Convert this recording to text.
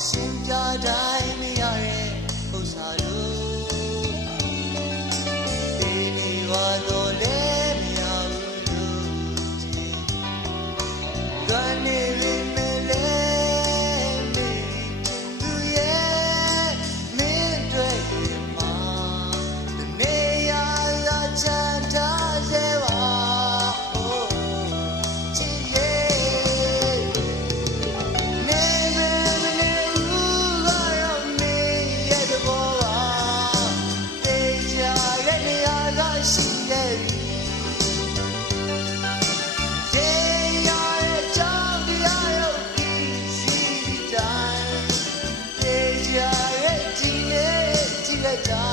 sing your dark. the dark.